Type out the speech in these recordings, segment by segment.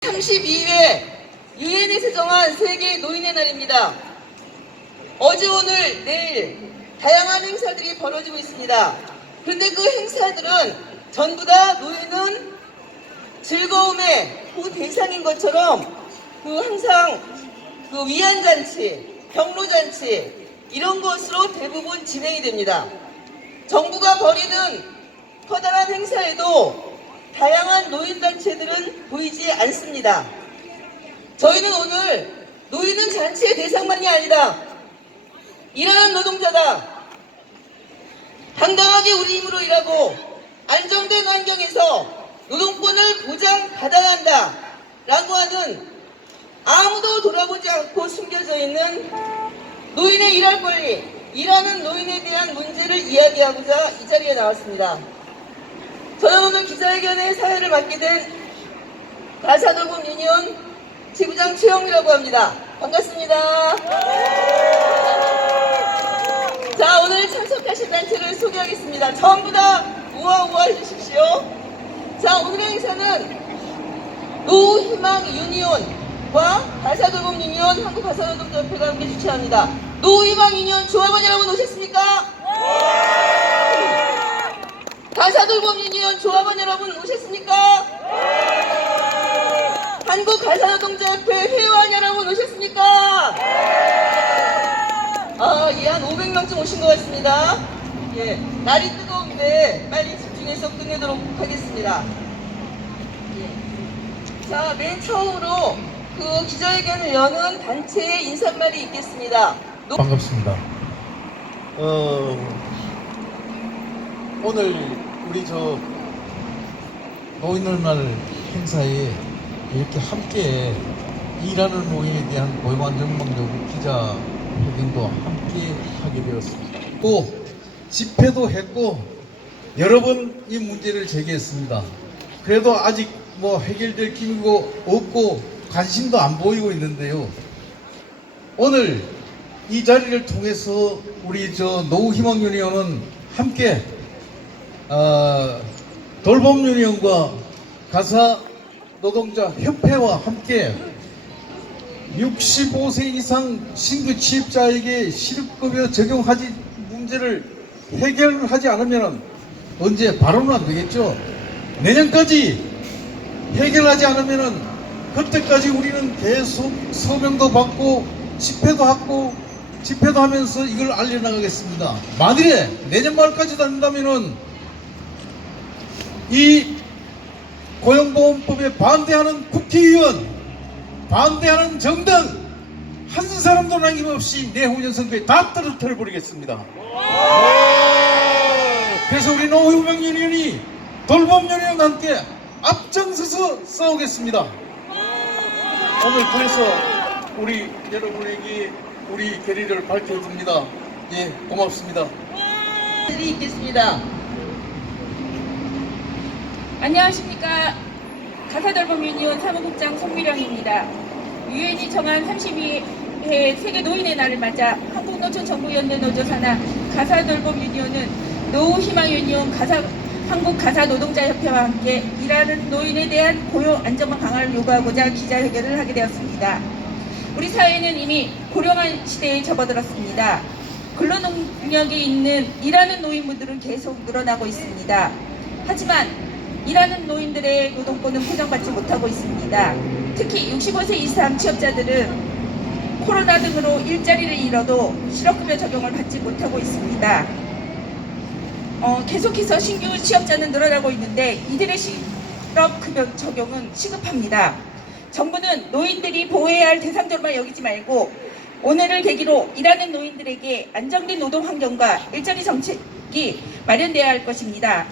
32회 유엔에서 정한 세계 노인의 날입니다. 어제 오늘 내일 다양한 행사들이 벌어지고 있습니다. 그런데 그 행사들은 전부 다 노인은 즐거움의 그 대상인 것처럼 항상 위안잔치, 경로잔치 이런 것으로 대부분 진행이 됩니다. 정부가 벌이는 커다란 행사에도 다양한 노인단체들은 보이지 않습니다. 저희는 오늘 노인은 잔치의 대상만이 아니다. 일하는 노동자다. 당당하게 우리 힘으로 일하고 안정된 환경에서 노동권을 보장받아야 한다. 라고 하는 아무도 돌아보지 않고 숨겨져 있는 노인의 일할 권리, 일하는 노인에 대한 문제를 이야기하고자 이 자리에 나왔습니다. 저는 오늘 기자회견의 사회를 맡게 된 가사돌봄 유니온 지부장 최영미라고 합니다. 반갑습니다. 자, 오늘 참석하신 단체를 소개하겠습니다. 전부 다 우아우아 해주십시오. 자, 오늘의 행사는 노희망 유니온과 가사돌봄 유니온 한국가사노동조합회가 함께 주최합니다. 노희망 유니온 조합원 여러분 오셨습니까? 가사돌봄 유니온 조합원 여러분 오셨습니까? 한국가사노동조합회 회원 여러분 오셨습니까? 예, 한 500명쯤 오신 것 같습니다. 예, 날이 뜨거운데 빨리 집중해서 끝내도록 하겠습니다. 예. 자, 맨 처음으로 기자회견을 여는 단체의 인사말이 있겠습니다. 반갑습니다. 오늘 우리 노인날 행사에 이렇게 함께 일하는 노인에 대한 고용안전망적 기자회견도 함께 하게 되었습니다. 또 집회도 했고 여러 번 이 문제를 제기했습니다. 그래도 아직 해결될 기미가 없고 관심도 안 보이고 있는데요. 오늘 이 자리를 통해서 우리 노희망 유니온은 함께 돌봄 유니온과 가사 노동자 협회와 함께 65세 이상 신규 취업자에게 실업급여 적용하지 문제를 해결하지 않으면 언제 바로는 안 되겠죠. 내년까지 해결하지 않으면 그때까지 우리는 계속 서명도 받고 집회도 하면서 이걸 알려나가겠습니다. 만일에 내년 말까지도 안 된다면은 이 고용보험법에 반대하는 국회의원, 반대하는 정당 한 사람도 남김없이 내후년 선거에 다 떨어뜨려 버리겠습니다. 그래서 우리 노희망 유니온이 돌봄 유니온과 함께 앞장서서 싸우겠습니다. 오늘 그래서 우리 여러분에게 우리 결의를 밝혀줍니다. 예, 고맙습니다. 있겠습니다. 안녕하십니까. 가사돌봄 유니온 사무국장 송미령입니다. 유엔이 정한 32회 세계 노인의 날을 맞아 한국노총 전국연대 노조산하 가사돌봄 유니온은 노희망 유니온 한국가사노동자협회와 함께 일하는 노인에 대한 고용 안전망 강화를 요구하고자 기자회견을 하게 되었습니다. 우리 사회는 이미 고령화 시대에 접어들었습니다. 근로능력이 있는 일하는 노인분들은 계속 늘어나고 있습니다. 하지만 일하는 노인들의 노동권은 보장받지 못하고 있습니다. 특히 65세 이상 취업자들은 코로나 등으로 일자리를 잃어도 실업급여 적용을 받지 못하고 있습니다. 계속해서 신규 취업자는 늘어나고 있는데 이들의 실업급여 적용은 시급합니다. 정부는 노인들이 보호해야 할 대상자로만 여기지 말고 오늘을 계기로 일하는 노인들에게 안정된 노동 환경과 일자리 정책이 마련되어야 할 것입니다.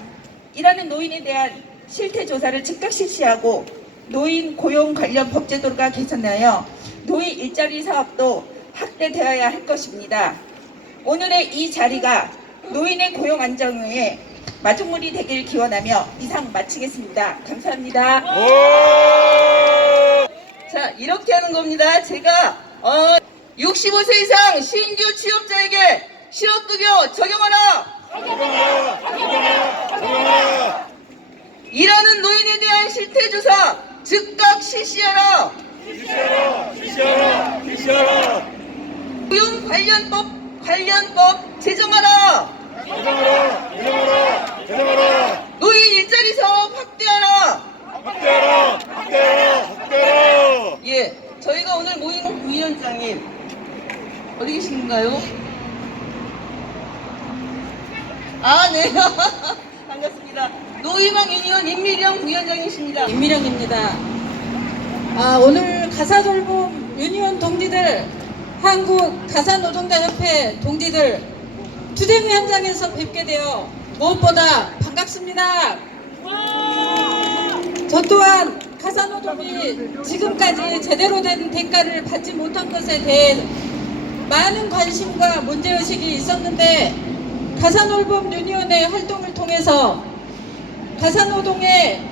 일하는 노인에 대한 실태 조사를 즉각 실시하고 노인 고용 관련 법제도가 개선하여 노인 일자리 사업도 확대되어야 할 것입니다. 오늘의 이 자리가 노인의 고용 안정에 마중물이 되길 기원하며 이상 마치겠습니다. 감사합니다. 자, 이렇게 하는 겁니다. 제가 65세 이상 신규 취업자에게 실업급여 적용하라! 일하는 노인에 대한 실태조사 즉각 실시하라. 실시하라. 고용 관련법 제정하라. 제정하라. 노인 일자리 사업 확대하라. 확대하라. 예, 저희가 오늘 모인 부위원장님 어디 계신가요? 아, 네. 반갑습니다. 노희망 유니온 임미령 부위원장이십니다. 임미령입니다. 오늘 가사돌봄 유니온 동지들, 한국 가사노동자협회 동지들 투쟁 현장에서 뵙게 되어 무엇보다 반갑습니다. 저 또한 가사노동이 지금까지 제대로 된 대가를 받지 못한 것에 대해 많은 관심과 문제의식이 있었는데 가사돌봄 유니온의 활동을 통해서 가사노동의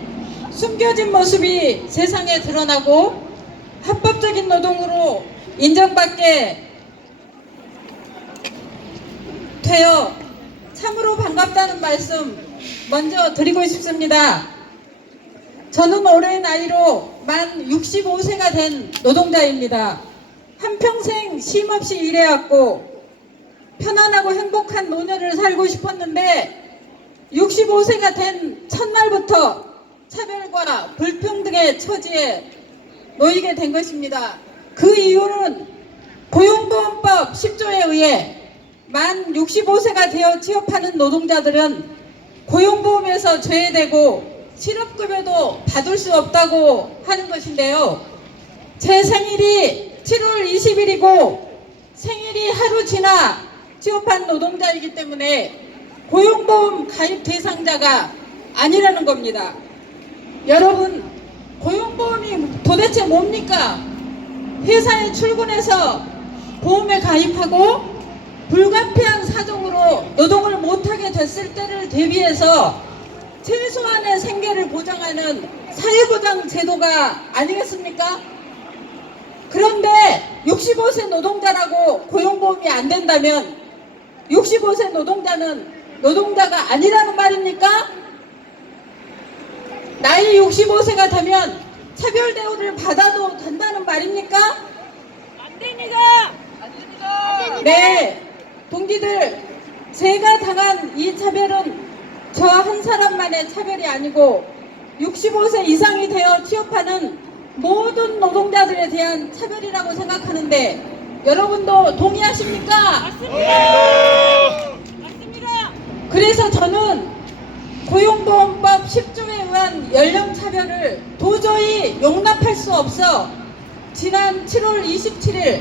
숨겨진 모습이 세상에 드러나고 합법적인 노동으로 인정받게 되어 참으로 반갑다는 말씀 먼저 드리고 싶습니다. 저는 올해 나이로 만 65세가 된 노동자입니다. 한평생 쉼없이 일해왔고 편안하고 행복한 노년을 살고 싶었는데 65세가 된 첫날부터 차별과 불평등의 처지에 놓이게 된 것입니다. 그 이유는 고용보험법 10조에 의해 만 65세가 되어 취업하는 노동자들은 고용보험에서 제외되고 실업급여도 받을 수 없다고 하는 것인데요. 제 생일이 7월 20일이고 생일이 하루 지나 취업한 노동자이기 때문에 고용보험 가입 대상자가 아니라는 겁니다. 여러분, 고용보험이 도대체 뭡니까? 회사에 출근해서 보험에 가입하고 불가피한 사정으로 노동을 못하게 됐을 때를 대비해서 최소한의 생계를 보장하는 사회보장 제도가 아니겠습니까? 그런데 65세 노동자라고 고용보험이 안 된다면 65세 노동자는 노동자가 아니라는 말입니까? 나이 65세가 되면 차별 대우를 받아도 된다는 말입니까? 안 됩니다. 네, 동지들, 제가 당한 이 차별은 저 한 사람만의 차별이 아니고 65세 이상이 되어 취업하는 모든 노동자들에 대한 차별이라고 생각하는데 여러분도 동의하십니까? 맞습니다. 그래서 저는 고용보험법 10조에 의한 연령차별을 도저히 용납할 수 없어 지난 7월 27일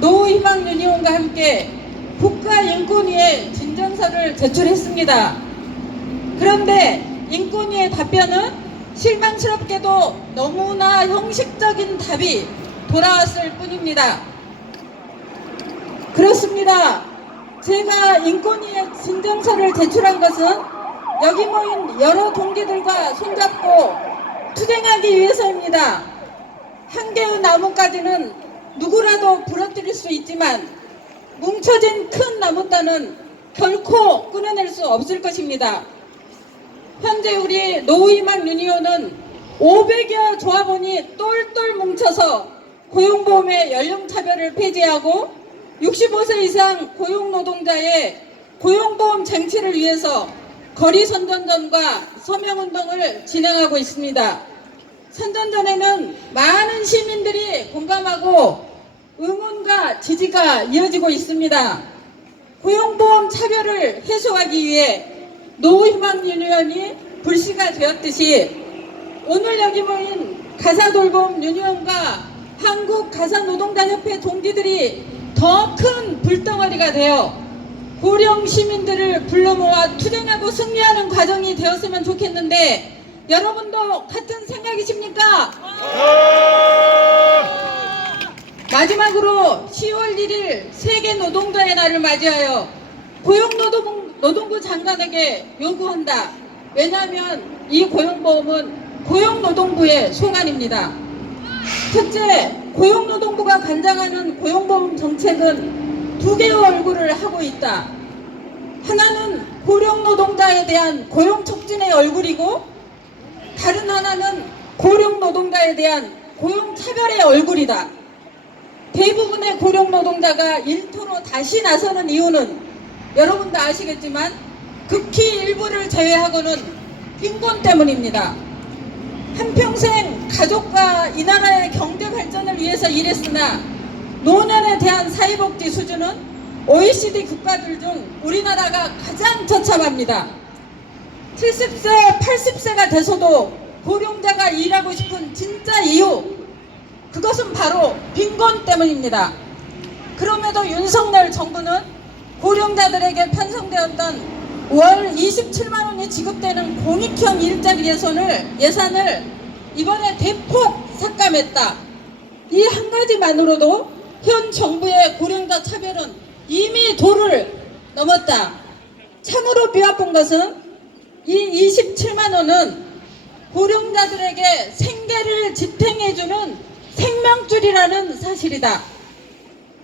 노희망유니온과 함께 국가인권위에 진정서를 제출했습니다. 그런데 인권위의 답변은 실망스럽게도 너무나 형식적인 답이 돌아왔을 뿐입니다. 그렇습니다. 제가 인권위에 진정서를 제출한 것은 여기 모인 여러 동지들과 손잡고 투쟁하기 위해서입니다. 한 개의 나뭇가지는 누구라도 부러뜨릴 수 있지만 뭉쳐진 큰 나뭇단은 결코 끊어낼 수 없을 것입니다. 현재 우리 노희망 유니온은 500여 조합원이 똘똘 뭉쳐서 고용보험의 연령차별을 폐지하고 65세 이상 고용노동자의 고용보험 쟁취를 위해서 거리선전전과 서명운동을 진행하고 있습니다. 선전전에는 많은 시민들이 공감하고 응원과 지지가 이어지고 있습니다. 고용보험 차별을 해소하기 위해 노희망유니온이 불씨가 되었듯이 오늘 여기 모인 가사돌봄 유니온과 한국가사노동자협회 동지들이 더 큰 불덩어리가 되어 고령 시민들을 불러 모아 투쟁하고 승리하는 과정이 되었으면 좋겠는데 여러분도 같은 생각이십니까? 마지막으로 10월 1일 세계 노동자의 날을 맞이하여 고용노동부 장관에게 요구한다. 왜냐하면 이 고용보험은 고용노동부의 소관입니다. 첫째, 고용노동부가 관장하는 고용보험 정책은 두 개의 얼굴을 하고 있다. 하나는 고령노동자에 대한 고용촉진의 얼굴이고 다른 하나는 고령 노동자에 대한 고용차별의 얼굴이다. 대부분의 고령 노동자가 일터로 다시 나서는 이유는 여러분도 아시겠지만 극히 일부를 제외하고는 빈곤 때문입니다. 한평생 가족과 이 나라의 경제 발전을 위해서 일했으나 노년에 대한 사회복지 수준은 OECD 국가들 중 우리나라가 가장 처참합니다. 70세, 80세가 돼서도 고령자가 일하고 싶은 진짜 이유, 그것은 바로 빈곤 때문입니다. 그럼에도 윤석열 정부는 고령자들에게 편성되었던 월 27만 원이 지급되는 공익형 일자리 예산을 이번에 대폭 삭감했다. 이 한 가지만으로도 현 정부의 고령자 차별은 이미 도를 넘었다. 참으로 뼈아픈 것은 이 27만 원은 고령자들에게 생계를 지탱해주는 생명줄이라는 사실이다.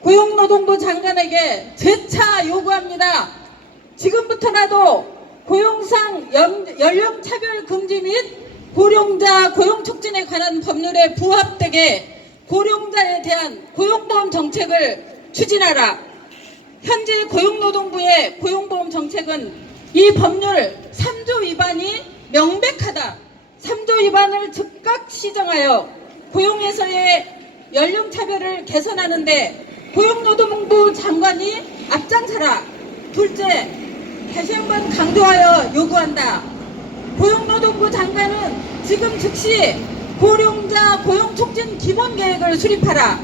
고용노동부 장관에게 재차 요구합니다. 지금부터라도 고용상 연령차별 금지 및 고령자 고용촉진에 관한 법률에 부합되게 고령자에 대한 고용보험 정책을 추진하라. 현재 고용노동부의 고용보험 정책은 이 법률 3조 위반이 명백하다. 3조 위반을 즉각 시정하여 고용에서의 연령차별을 개선하는데 고용노동부 장관이 앞장서라. 둘째, 다시 한번 강조하여 요구한다. 고용노동부 장관은 지금 즉시 고령자 고용촉진 기본계획을 수립하라.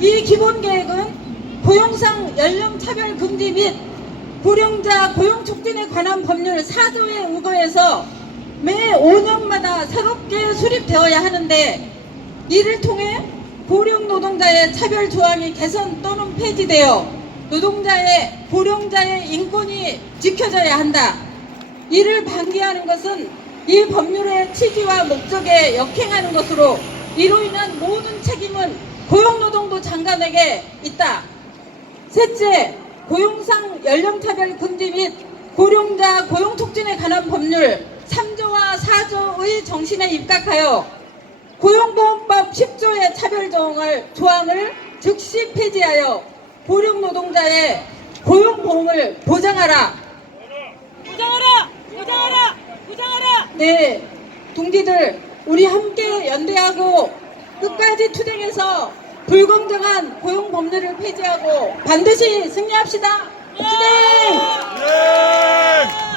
이 기본계획은 고용상 연령차별 금지 및 고령자 고용촉진에 관한 법률 4조에 의거해서 매 5년마다 새롭게 수립되어야 하는데 이를 통해 고령 노동자의 차별 조항이 개선 또는 폐지되어 고령자의 인권이 지켜져야 한다. 이를 방기하는 것은 이 법률의 취지와 목적에 역행하는 것으로 이로 인한 모든 책임은 고용노동부 장관에게 있다. 셋째, 고용상 연령차별 금지 및 고령자 고용촉진에 관한 법률 3조와 4조의 정신에 입각하여 고용보험법 10조의 차별 조항을 즉시 폐지하여 고령 노동자의 고용보험을 보장하라. 보장하라! 보장하라! 보장하라! 네, 동지들 우리 함께 연대하고 끝까지 투쟁해서 불공정한 고용법률을 폐지하고 반드시 승리합시다. 투쟁! 네!